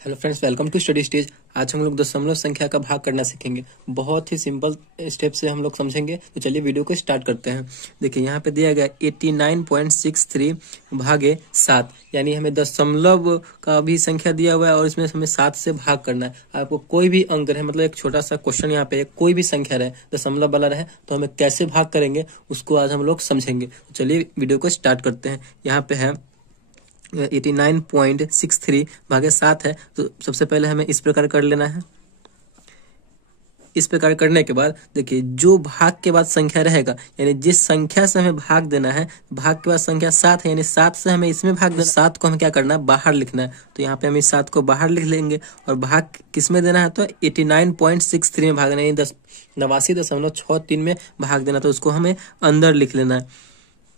Hello friends, welcome to study stage. आज हम लोग दशमलव संख्या का भाग करना सीखेंगे। बहुत ही सिंपल स्टेप से हम लोग समझेंगे। तो चलिए वीडियो को स्टार्ट करते हैं। देखिए यहाँ पे दिया गया 89.63 भागे 7, यानी हमें दशमलव का भी संख्या दिया हुआ है और इसमें हमें 7 से भाग करना है। आपको कोई भी अंक रहे, मतलब एक छोटा सा क्वेश्चन यहाँ पे कोई भी संख्या रहे, दशमलव वाला रहे, तो हमें कैसे भाग करेंगे उसको आज हम लोग समझेंगे। तो चलिए वीडियो को स्टार्ट करते हैं। यहाँ पे है 89.63 भागे 7 है। तो सबसे पहले हमें इस प्रकार कर लेना है। इस प्रकार करने के बाद देखिए जो भाग के बाद संख्या रहेगा, यानी जिस संख्या से हमें भाग देना है, भाग के बाद संख्या 7 है, यानी 7 से हमें इसमें भाग देना। 7 को हमें क्या करना है, बाहर लिखना है। तो यहाँ पे हम इस 7 को बाहर लिख लेंगे और भाग किस में देना है, तो 89.63 में भागना है, 89.63 में भाग देना। तो उसको हमें अंदर लिख लेना है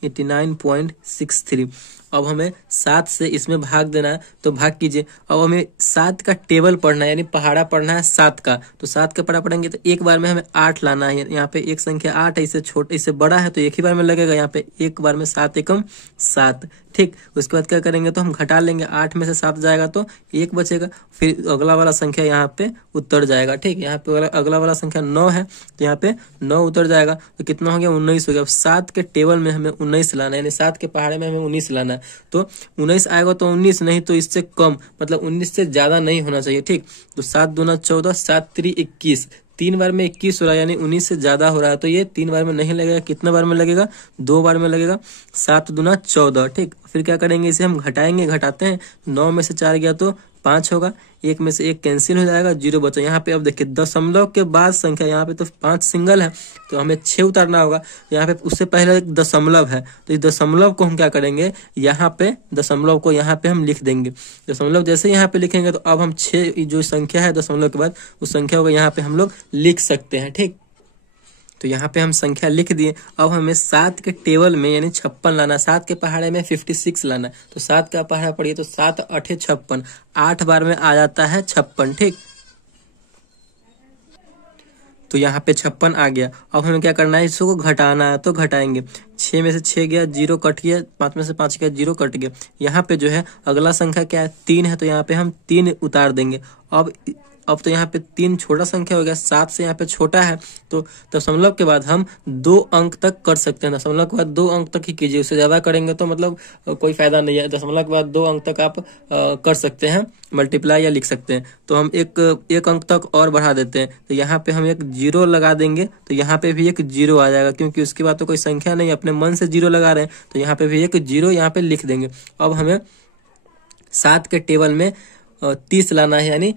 89.63। अब हमें 7 से इसमें भाग देना है, तो भाग कीजिए। अब हमें 7 का टेबल पढ़ना है, यानी पहाड़ा पढ़ना है 7 का। तो 7 का पहाड़ा पढ़ेंगे तो एक बार में हमें 8 लाना है। यहाँ पे एक संख्या 8 है, इससे छोटा इससे बड़ा है तो एक ही बार में लगेगा। यहाँ पे एक बार में 7 एकम 7, ठीक। उसके बाद क्या करेंगे, तो हम घटा लेंगे। 8 में से 7 जाएगा तो 1 बचेगा। फिर अगला वाला संख्या यहाँ पे उतर जाएगा, ठीक। यहाँ पे अगला वाला संख्या 9 है, तो यहाँ पे 9 उतर जाएगा। तो कितना हो गया, 19 हो गया। अब 7 के टेबल में हमें 19 लाना है, यानी 7 के पहाड़े में हमें 19 लाना है। तो 19 आएगा तो 19 नहीं तो इससे कम, मतलब 19 से ज्यादा नहीं होना चाहिए, ठीक। तो 7 दूना 14, 7 3 21, 3 बार में 21 हो रहा है, यानी 19 से ज्यादा हो रहा है। तो ये 3 बार में नहीं लगेगा। कितना बार में लगेगा, 2 बार में लगेगा। 7 दूना 14, ठीक। फिर क्या करेंगे, इसे हम घटाएंगे। घटाते हैं, 9 में से 4 गया तो 5 होगा। 1 में से 1 कैंसिल हो जाएगा, 0 बचा। यहाँ पे अब देखिए दशमलव के बाद संख्या, यहाँ पे तो 5 सिंगल है तो हमें 6 उतारना होगा। यहाँ पे उससे पहले एक दशमलव है, तो इस दशमलव को हम क्या करेंगे, यहाँ पे दशमलव को यहाँ पे हम लिख देंगे। दशमलव जैसे यहाँ पे लिखेंगे तो अब हम 6 जो संख्या है दशमलव के बाद, उस संख्या को यहाँ पे हम लोग लिख सकते हैं, ठीक। तो यहाँ पे हम संख्या लिख दिए। अब हमें 7 के टेबल में यानी 56 लाना। 7 के पहाड़े में 56 लाना। तो 7 का पहाड़ा पढ़िए तो 7 8 56, 8 बार में आ जाता है 56, ठीक। तो यहाँ पे 56 आ गया। अब हमें क्या करना है, इसको घटाना है, तो घटाएंगे। 6 में से 6 गया, 0 कट गया। 5 में से 5 गया, 0 कट गया। यहाँ पे जो है अगला संख्या क्या है, 3 है, तो यहाँ पे हम 3 उतार देंगे। अब तो यहाँ पे 3 छोटा संख्या हो गया, 7 से यहाँ पे छोटा है। तो दशमलव के बाद हम 2 अंक तक कर सकते हैं। दशमलव के बाद 2 अंक तक ही कीजिए, उससे ज्यादा करेंगे तो मतलब कोई फायदा नहीं है। दशमलव के बाद 2 अंक तक आप कर सकते हैं, मल्टीप्लाई या लिख सकते हैं। तो हम एक अंक तक और बढ़ा देते हैं। तो यहाँ पे हम एक 0 लगा देंगे, तो यहाँ पे भी एक 0 आ जाएगा, क्योंकि उसके बाद तो कोई संख्या नहीं, अपने मन से 0 लगा रहे हैं। तो यहाँ पे भी एक 0 यहाँ पे लिख देंगे। अब हमें 7 के टेबल में 30 लाना है, यानी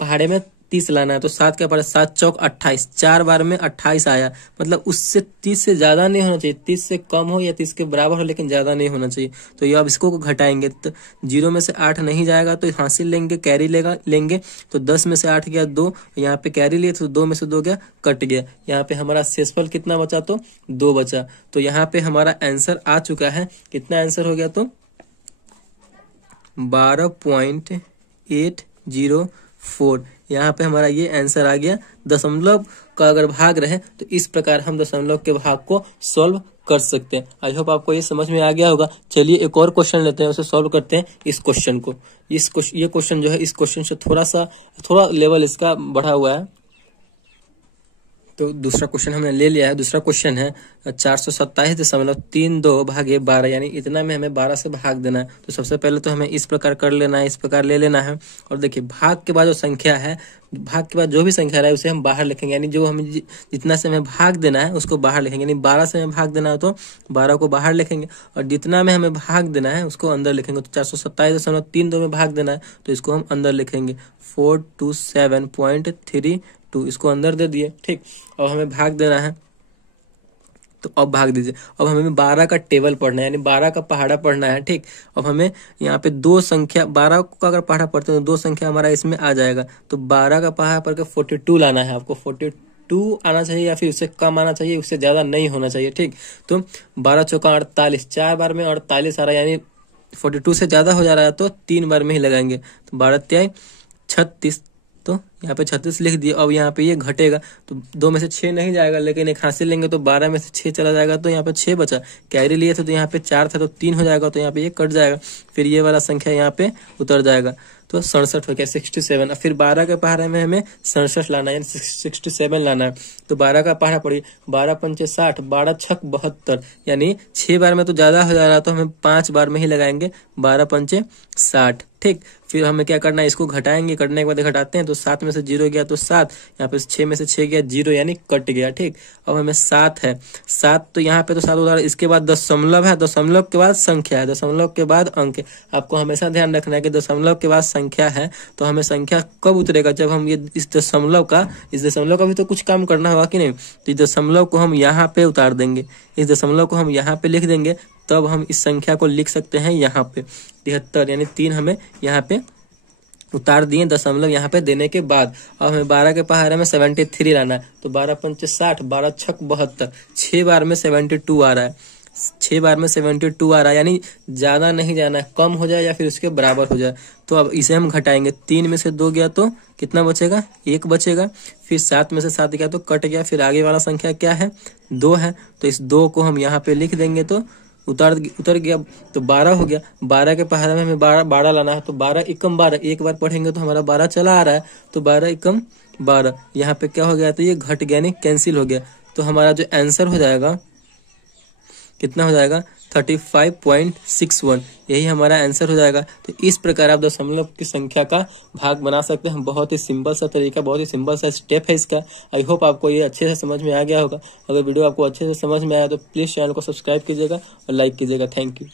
पहाड़े में 30 लाना है। तो 7 क्या पड़ा, 7 चौक 28, 4 बार में 28 आया। मतलब उससे 30 से ज्यादा नहीं होना चाहिए, 30 से कम हो या 30 के बराबर हो, लेकिन ज्यादा नहीं होना चाहिए। तो ये अब इसको घटाएंगे। तो 0 में से 8 नहीं जाएगा तो हासिल लेंगे, कैरी लेंगे। तो 10 में से 8 गया 2, यहाँ पे कैरी लिए तो 2 में से 2 गया, कट गया। यहाँ पे हमारा शेषफल कितना बचा, तो 2 बचा। तो यहाँ पे हमारा आंसर आ चुका है। कितना आंसर हो गया, तो 12.804। यहाँ पे हमारा ये आंसर आ गया। दशमलव का अगर भाग रहे तो इस प्रकार हम दशमलव के भाग को सॉल्व कर सकते हैं। आई होप आपको ये समझ में आ गया होगा। चलिए एक और क्वेश्चन लेते हैं, उसे सॉल्व करते हैं। इस क्वेश्चन को, ये क्वेश्चन जो है इस क्वेश्चन से थोड़ा लेवल इसका बढ़ा हुआ है। तो दूसरा क्वेश्चन हमने ले लिया है। दूसरा क्वेश्चन है 427.32 भागे 12, यानी इतना में हमें 12 से भाग देना है। तो सबसे पहले तो हमें इस प्रकार कर लेना है, इस प्रकार ले लेना है। और देखिए भाग के बाद जो संख्या है, भाग के बाद जो भी संख्या है उसे हम बाहर लिखेंगे, यानी जो हमें जितना से हमें भाग देना है उसको बाहर लिखेंगे। यानी 12 से हमें भाग देना है तो 12 को बाहर लिखेंगे, और जितना में हमें भाग देना है उसको अंदर लिखेंगे। तो 427.32 में भाग देना है तो इसको हम अंदर लिखेंगे। 427.32 इसको अंदर दे दिए, ठीक। अब हमें भाग देना है, तो अब भाग दीजिए। अब हमें 12 का टेबल पढ़ना है, यानी 12 का पहाड़ा पढ़ना है, ठीक। अब हमें यहाँ पे 2 संख्या, 12 का अगर पहाड़ा पढ़ते हैं तो 2 संख्या हमारा इसमें आ जाएगा। तो 12 का पहाड़ा पढ़ के 42 लाना है आपको। 42 आना चाहिए या फिर उससे कम आना चाहिए, उससे ज्यादा नहीं होना चाहिए, ठीक। तो 12 चौका 48, 4 बार में 48 आ रहा है, यानी 42 से ज्यादा हो जा रहा है तो 3 बार में ही लगाएंगे। तो 12 तिहाई 36, तो यहाँ पे 36 लिख दिए। अब यहाँ पे ये घटेगा तो 2 में से 6 नहीं जाएगा, लेकिन एक हासिल लेंगे तो 12 में से 6 चला जाएगा, तो यहाँ पे 6 बचा। कैरी लिए थे तो यहाँ पे 4 था तो 3 हो जाएगा, तो यहाँ पे ये कट जाएगा। फिर ये वाला संख्या यहाँ पे उतर जाएगा। तो 67 हो गया 67। फिर 12 के पहाड़े में हमें 67 लाना है यानी 67 लाना है। तो 12 का पहाड़ा पड़ी 12 पंचे 60, 12 छक 72 यानी 6 बार में तो ज्यादा हो जा रहा, तो हमें 5 बार में ही लगाएंगे 12 पंचे 60। ठीक, फिर हमें क्या करना है, इसको घटाएंगे, कटने के बाद घटाते हैं तो 7 में से 0 गया तो 7, यहाँ पे 6 में से 6 गया 0 यानी कट गया। ठीक, अब हमें 7 है, 7 तो यहाँ पे तो 7 उतार, इसके बाद दशमलव है, दशमलव के बाद संख्या है, दशमलव के बाद अंक है। आपको हमेशा ध्यान रखना है कि दशमलव के बाद संख्या है, तो हमें संख्या कब उतरेगा, जब हम ये इस दशमलव का भी तो कुछ काम करना होगा कि नहीं। तो इस दशमलव को हम यहाँ पे उतार देंगे, इस दशमलव को हम यहाँ पे लिख देंगे, तब हम इस संख्या को लिख सकते हैं यहाँ पे 73 यानी 3 हमें यहाँ पे उतार दिए दशमलव यहाँ पे देने के बाद। अब हमें 12 के पहाड़े में 73 लाना है, तो 12 पंचे 60, 12 छक 72, 6 बार में 72 आ रहा है, 6 बार में 72 आ रहा है, यानी ज्यादा नहीं जाना है, कम हो जाए या फिर उसके बराबर हो जाए। तो अब इसे हम घटाएंगे, 3 में से 2 गया तो कितना बचेगा, 1 बचेगा। फिर 7 में से 7 गया तो कट गया, फिर आगे वाला संख्या क्या है, 2 है, तो इस 2 को हम यहाँ पे लिख देंगे तो उतर गया, तो 12 हो गया। 12 के पहाड़े में हमें 12 लाना है, तो 12 एकम 12, एक बार पढ़ेंगे तो हमारा 12 चला आ रहा है, तो 12 एकम 12 यहाँ पे क्या हो गया, तो ये घट गया नहीं कैंसिल हो गया। तो हमारा जो आंसर हो जाएगा कितना हो जाएगा 35.61, यही हमारा आंसर हो जाएगा। तो इस प्रकार आप दशमलव की संख्या का भाग बना सकते हैं। बहुत ही सिंपल सा तरीका, बहुत ही सिंपल सा स्टेप है इसका। आई होप आपको ये अच्छे से समझ में आ गया होगा। अगर वीडियो आपको अच्छे से समझ में आया तो प्लीज चैनल को सब्सक्राइब कीजिएगा और लाइक कीजिएगा। Thank you.